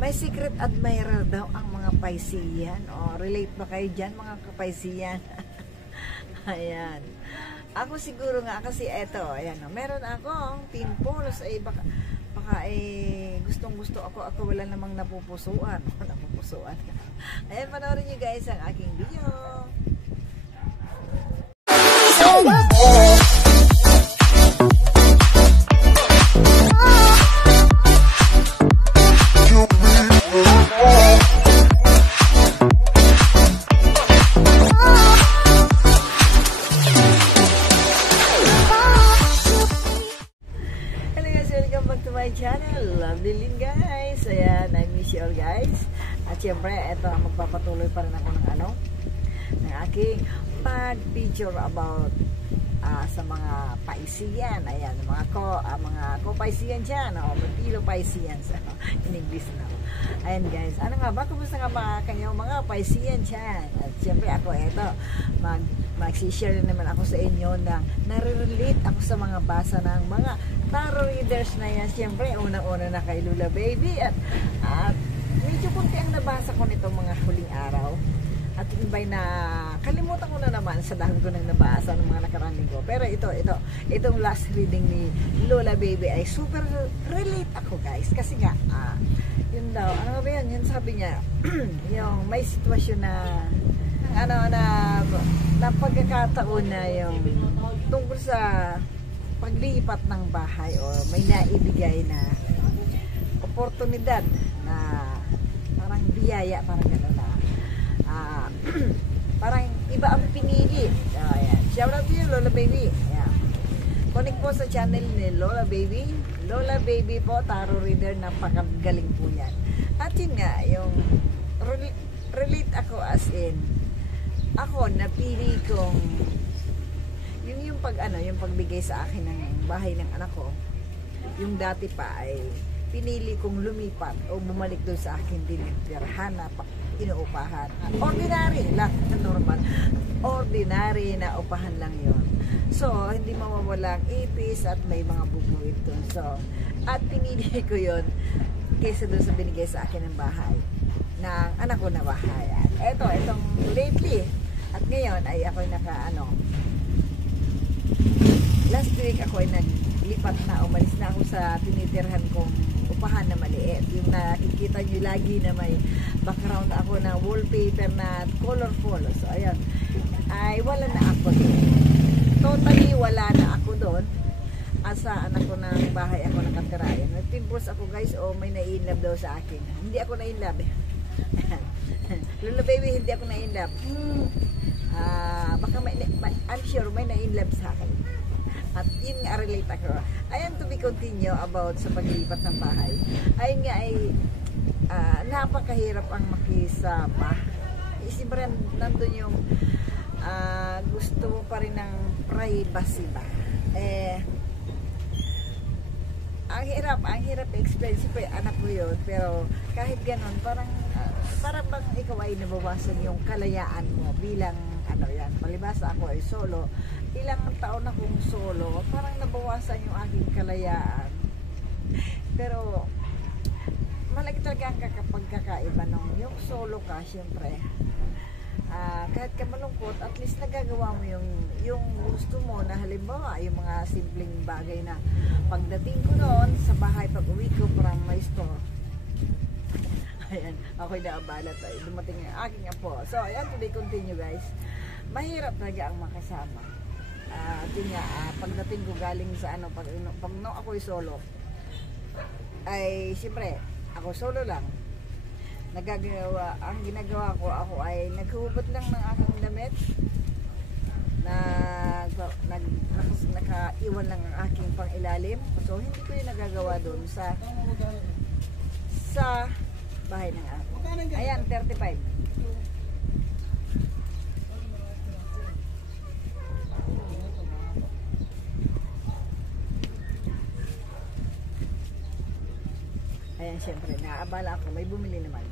May secret admirer daw ang mga Piscean. O, relate ba kayo dyan, mga ka-Piscean? Ayan. Ako siguro nga kasi eto, ayan, meron akong pimples. Ay, baka gustong gusto ako wala namang napupusuan. Napupusuan. Ayan, panoorin nyo guys ang aking video. Channel, lovely Lynn guys. Ayan, I miss you all guys. At syempre, eto, magpapatuloy pa rin ako ng aking pag-picture about sa mga Piscean. Ayan, mga ko-Piscean dyan, Matilo Piscean in English na. Ayan guys, ano nga ba? Kumusta nga ba kayo mga Piscean dyan? At syempre ako, eto, mag-share naman ako sa inyo na nare-relate ako sa mga basa ng mga tarot readers na yan. Siyempre, unang-una na kay Lola Baby at medyo kunti ang nabasa ko nitong mga huling araw. At iba'y na kalimutan ko na naman sa dahil ko nang nabasa ng mga nakaraan linggo. Pero itong last reading ni Lola Baby ay super relate ako guys. Kasi nga, yun daw, ano ba yun? Yun sabi niya, yung may sitwasyon na pagkakataon na yung tungkol sa paglipat ng bahay o may naibigay na oportunidad na parang biyaya, parang gano'n na parang iba ang pinili. Ayan. Shout out to you, Lola Baby. Ayan. Connect po sa channel ni Lola Baby. Lola Baby po, tarot reader, napakagaling po yan. At yun nga, yung relate ako as in ako napili kong yung pagbigay sa akin ng bahay ng anak ko. Yung dati pa ay pinili kong lumipat o bumalik doon sa akin tinitirahan na inuupahan. Ordinary lang, normal. Ordinary na upahan lang yon. So, hindi mawawala ang ipis at may mga bubuit doon. So, at pinili ko yon kaysa doon sa binigay sa akin ng bahay ng anak ko na bahay. At itong lately at ngayon ay ako'y last week ako ay naglipat na, umalis na ako sa tinitirhan kong upahan na maliit. Yung nakikita nyo lagi na may background ako na wallpaper na colorful. So ayan, ay wala na ako doon. Totally wala na ako doon. Asa anak ko ng bahay ako nakatira. Nag-pimples ako guys, may na-inlove daw sa akin. Hindi ako na-inlove. Lola Baby, hindi ako na-inlove. Baka I'm sure may na-inlove sa akin. At yun nga, relate ako. Ayan, to be continue about sa paglipat ng bahay. Ayun nga ay napakahirap ang makisama. Siyempre, nandun yung gusto mo pa rin ng privacy ba? Ang hirap explain. Siyempre, anak mo yun. Pero kahit ganon, parang bang ikaw ay nabawasan yung kalayaan mo bilang palibasa ako ay solo. Ilang taon akong solo, parang nabawasan yung aking kalayaan. Pero malaki talaga ang pagkakaiba nung yung solo ka, syempre. Kahit ka malungkot, at least nagagawa mo yung gusto mo na halimbawa, yung mga simpleng bagay na pagdating ko noon sa bahay, pag uwi ko, parang may store. Ayan, ako'y naabala tayo. Dumating yung aking apo. So, ayan, today continue guys. Mahirap talaga ang makasama. Pagdating ko galing sa pag ako'y solo, ay siyempre, ako solo lang. Ang ginagawa ko, ako ay naghuhubot lang ng aking damit. Nakaiwan lang ang aking pangilalim. So, hindi ko yung nagagawa doon sa bahay ng ako. Ayan, 35. Ayan, syempre, naabala ako, may bumili naman.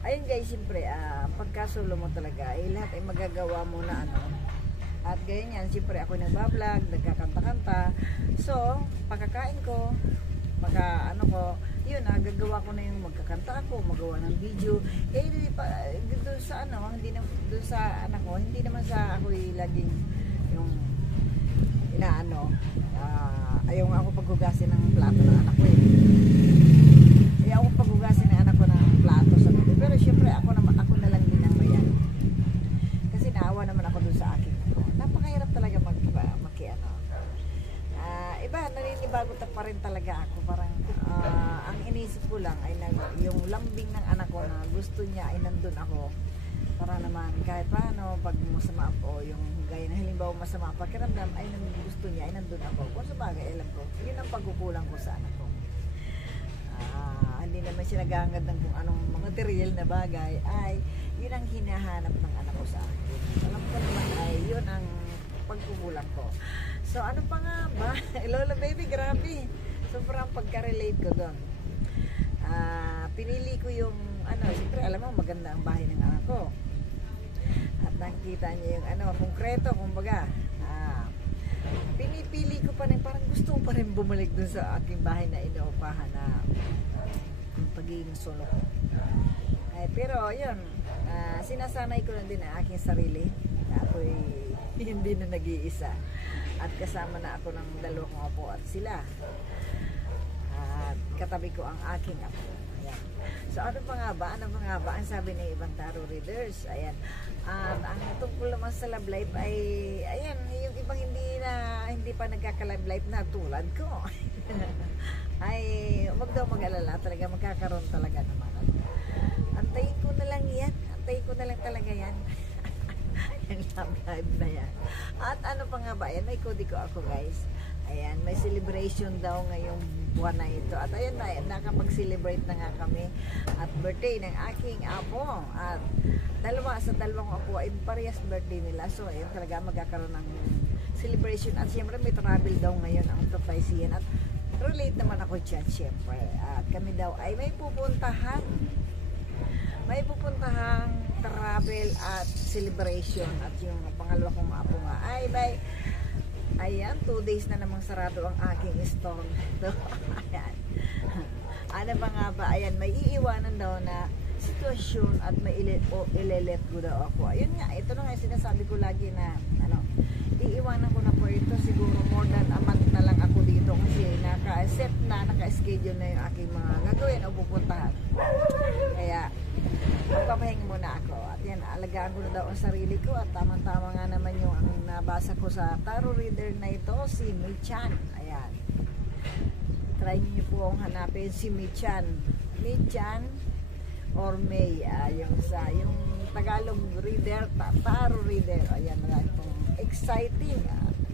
Ayun guys, syempre, pagka-solo mo talaga, lahat ay magagawa mo na At ganyan, syempre, ako nagbablog, nagkakanta-kanta. So, pagkakain ko, yun, gagawa ko na yung magkakanta ako, magawa ng video. Doon sa doon sa anak ko, hindi naman sa ako laging yung ayaw nga ako paghugasin ng plato ng anak ko ayaw ako paghugasin ng anak ko ng plato sa gabi. Pero syempre ako na lang din ang mayan. Kasi naawa naman ako doon sa akin. Napakahirap talaga iba, naninibago pa rin talaga ako. Parang ang inisip ko lang ay yung lambing ng anak ko na gusto niya ay nandun ako. Para naman kahit paano pag masama po yung gaya na halimbawa masama pakiramdam ay gusto niya ay nandun ako. Kung sa bagay alam ko, yun ang pagkukulang ko sa anak ko. Hindi naman siya nagangad ng kung anong mga material na bagay, ay yun ang hinahanap ng anak ko sa akin. Alam ko naman ay yun ang pagkukulang ko. So ano pa nga ba? Lola baby, grabe. Sobrang pagka-relate ko doon. Pinili ko yung siyempre alam mo maganda ang bahay ng anak ko. At nakikita niya yung konkreto, kumbaga. Pinipili ko pa rin, parang gusto ko pa rin bumalik dun sa aking bahay na inuupahan na yung pagiging solo ko. Pero yun, sinasanay ko lang din ang aking sarili na ako'y hindi na nag-iisa. At kasama na ako ng dalawa kong apo at sila. At katabi ko ang aking apo. Ayan. So ano pa nga ba? Ang sabi ng ibang tarot readers? Ayan. At ang tungkol naman sa love life ay, ayan, yung ibang hindi pa nagkaka-love life na tulad ko. Ay, wag daw mag-alala, talaga magkakaroon talaga naman. Antayin ko na lang yan. Antayin ko na lang talaga yan. Yung love life na yan. At ano pa nga ba? Ayan, may kodi ko ako guys. Ayan, may celebration daw ngayong buwan na ito. At ayan na, nakapag-celebrate na nga kami. At birthday ng aking apo. At sa dalawang apo ay parehas birthday nila. So, ayun talaga magkakaroon ng celebration. At siyempre may travel daw ngayon ang Topaysian. At relate naman ako dyan siyempre. At kami daw ay may pupuntahang travel at celebration. At yung pangalawa kong apo nga ay ayan, 2 days na namang sarado ang aking store. So, ayan. Ano ba nga ba? Ayan, may iiwanan daw na sitwasyon at may ile-let go daw ako. Ayun nga, ito na nga sinasabi ko lagi na iiwanan ko na po ito. Siguro more than a month na lang ako dito kasi naka-set na, naka-schedule na yung aking mga gagawin o pupuntahan. Kaya, magpapahinga muna ako. At yan, alagaan ko na daw ang sarili ko. At tamang-tama nga naman yung ang nabasa ko sa tarot reader na ito, si Mei-chan. Ayan. Try niyo po ang hanapin si Mei-chan. Mei-chan or May. Yung Tagalog reader, tarot reader. Ayan, marami pong exciting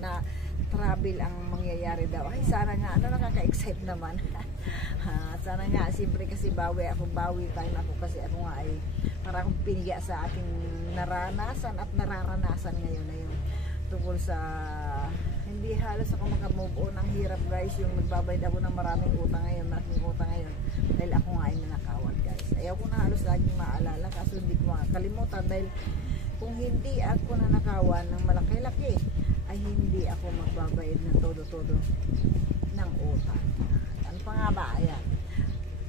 na travel ang mangyayari daw. Ay, sana nga, nakaka-excite naman. Sana nga, siyempre kasi bawi time ako kasi ako nga ay parang piniga sa aking naranasan at nararanasan ngayon na yung tungkol sa hindi halos ako makamove on. Ang hirap guys, yung nagbabayad ako ng maraming utang ngayon dahil ako nga ay nanakawan guys. Ayaw ko na halos laging maalala kaso hindi ko makakalimutan dahil kung hindi ako nanakawan ng malaki-laki ay hindi ako magbabayad ng todo-todo ng utang. Ano pa nga ba? Ayan.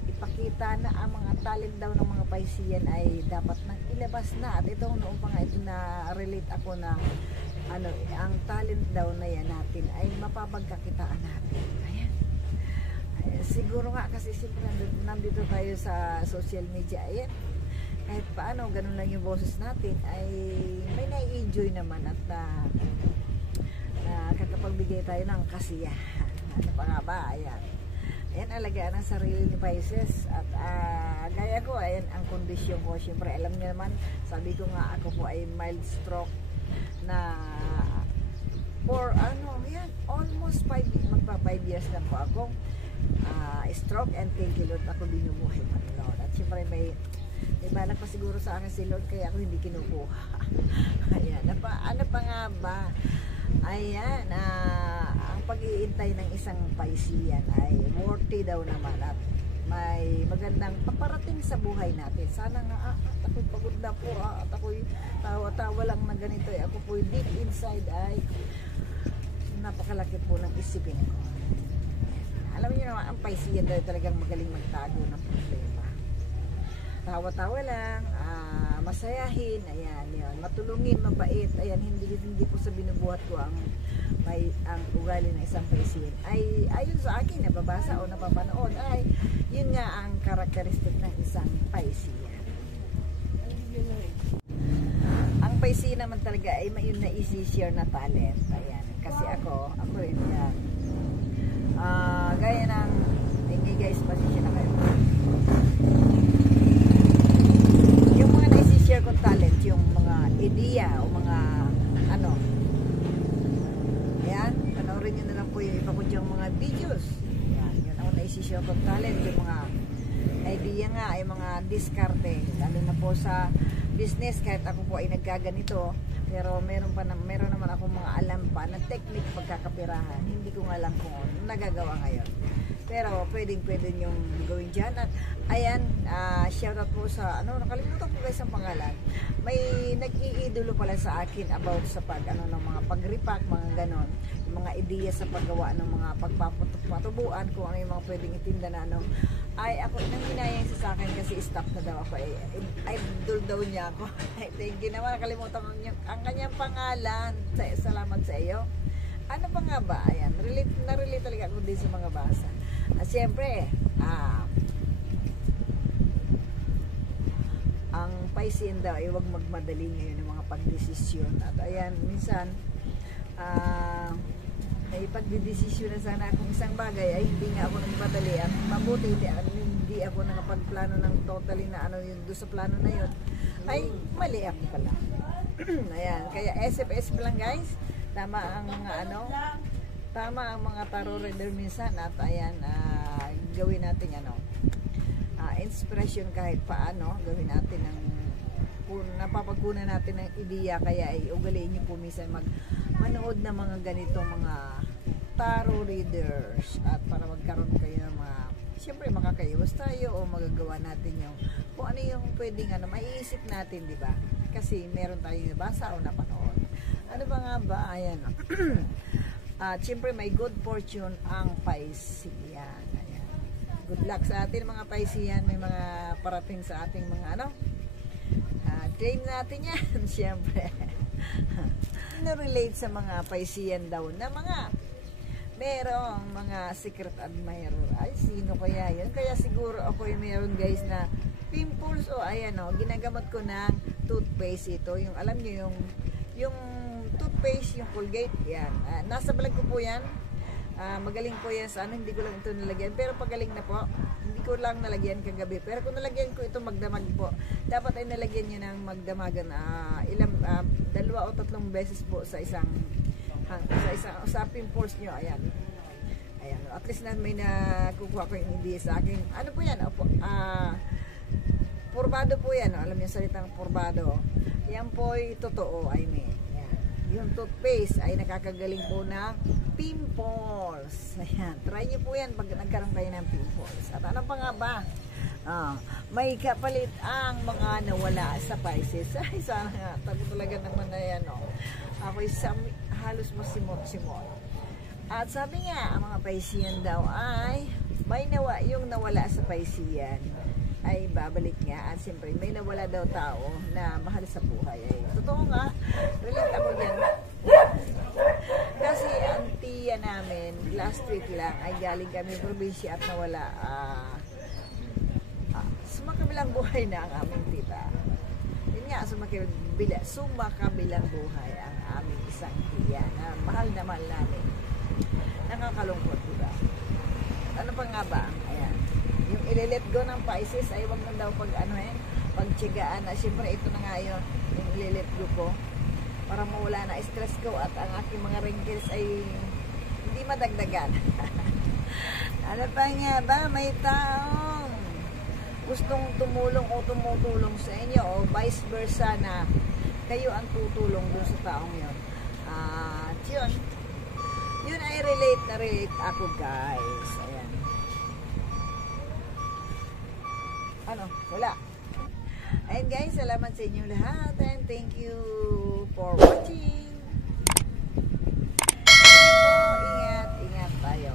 Ipakita na ang mga talent daw ng mga Piscean ay dapat nang ilabas na. At itong noong pa nga ito na relate ako na ang talent daw na yan natin ay mapapagkakitaan natin. Ayan. Siguro nga kasi siyempre nandito tayo sa social media. Ayan. Kahit paano, ganun lang yung boses natin ay may nai-enjoy naman at kakapagbigay tayo ng kasiyahan. Ano pa nga ba? Ayan. Ayan, alagaan ang sarili ni Pisces. At gaya ko, ayan ang kondisyon ko. Siyempre, alam niyo naman, sabi ko nga ako po ay mild stroke na for yan, almost 5 years na po akong stroke and thank you Lord ako binubuhay pa ni Lord. At siyempre may balak pa siguro sa akin si Lord kaya ako hindi kinukuha. Ayan, ano pa nga ba? Ayan, ang pag-iintay ng isang Piscean ay worthy daw naman at may magandang paparating sa buhay natin. Sana nga, at ako'y pagod na po, at ako'y tawa-tawa lang na ganito, ako po'y deep inside ay napakalaki po ng isipin ko. Alam niyo naman, ang Piscean daw talagang magaling magtago ng problema. Tawa-tawa lang, masayahin, ayan, yun. Matulungin, mabait, ayan, hindi po sa binubuhat ko ang ugali ng isang Piscean. Ay, ayon sa akin, nababasa o napapanood, ay, yun nga ang karakteristik ng isang Piscean. Ang Piscean naman talaga ay may yun na easy-share na talent. Ayan, kasi ako rin yan. Gaya ng, hindi guys, pasensya na kayo. Yung mga na-share kong talent, yung mga idea o mga ano, ayan, panoorin nyo na lang po yung iba ko dyang mga videos. Ayan, yun ako na-share kong talent, yung mga idea nga, ay mga diskarte, lalo na po sa business, kahit ako po ay nagkaganito, pero meron naman ako mga alam pa na technique pagkakapirahan. Hindi ko nga lang kung nagagawa ngayon. Pero pwede nyong gawin dyan. At ayan, shoutout po sa, nakalimutan ko guys ang pangalan. May nag-iidolo pala sa akin about sa ng mga pag-repack, mga ganon. Yung mga ideya sa paggawa ng mga pagpapatubuan, kung ano yung mga pwedeng itinda na ay ako inang hinayang sa akin kasi stop na daw ako. Idol daw niya ako. Thank you naman, nakalimutan ko ang kanyang pangalan. Salamat sa iyo. Ano pa nga ba? Ayan, na-relate talaga ako din sa mga basa. At siyempre, ang Piscean daw ay huwag magmadali ngayon ng mga pagdesisyon. At ayan, minsan, ay pagdidesisyon na sana akong isang bagay ay hindi nga ako nagmadali. At mabuti, hindi ako nakapagplano ng totally na yun, doon sa plano na yun. Ay, mali ako pala. Ayan, kaya SFS lang guys. Tama ang mga tarot reader minsan at ayan, gawin natin inspiration kahit paano, gawin natin kung napapagkunan natin ng ideya, kaya ay ugaliin niyo po minsan manood ng mga ganitong mga tarot readers at para magkaroon kayo ng mga, siyempre makakaiwas tayo o magagawa natin yung kung ano yung pwedeng maiisip natin, di ba? Kasi meron tayong nabasa o napanood. Ano ba nga ba? Ayan. Siyempre may good fortune ang Piscean. Ayan. Good luck sa atin mga Piscean. May mga parating sa ating mga claim natin yan. Siyempre. No-relate sa mga Piscean daw na mga merong mga secret admirer. Ay, sino kaya yun? Kaya siguro ako yung meron guys na pimples o ayan ginagamot ko ng toothpaste ito. Yung alam nyo yung toothpaste, yung Colgate, yan. Nasa vlog ko po yan. Magaling po yan sa hindi ko lang ito nalagyan. Pero pagaling na po. Hindi ko lang nalagyan kagabi. Pero kung nalagyan ko ito magdamag po, dapat ay nalagyan nyo ng magdamagan 2 o 3 beses po sa pimples nyo. Ayan. Ayan. At least na may nakukuha ko yung idea sa akin. Ano po yan? Porbado po yan. Alam niyo salitang porbado. Yan po ay totoo. I mean. Yung toothpaste ay nakakagaling po ng pimples. Ayan, try nyo po yan pag nagkaroon kayo ng pimples. At ano pa nga ba? May kapalit ang mga nawala sa Pisces. Ay, sana nga. Talaga naman na yan. Ako'y halos masimot-simot. At sabi nga, ang mga Piscean daw ay yung nawala sa Piscean ay babalik nga. At siyempre may nawala daw tao na mahal sa buhay. Ay, totoo nga, relate ako dyan. Kasi ang tiya namin last week lang ay galing kami probinsya at nawala sumakabilang buhay na ang aming tita. Yun nga, sumakabilang buhay ang aming isang tiya na mahal namin. Nakakalungkot, diba? Ano pa nga ba? Ayan, yung ile-let go ng Pisces ay wag na daw pagtiyagaan na. Siyempre ito na nga yun, yung ile-let go ko para mawala na stress ko at ang aking mga wrinkles ay hindi madagdagan. Ano pa nga ba? May taong gustong tumulong o tumutulong sa inyo o vice versa na kayo ang tutulong dun sa taong yun. Yun ay relate ako guys. Ayan. Wala. And guys, salamat sa inyong lahat and thank you for watching. Ingat tayo.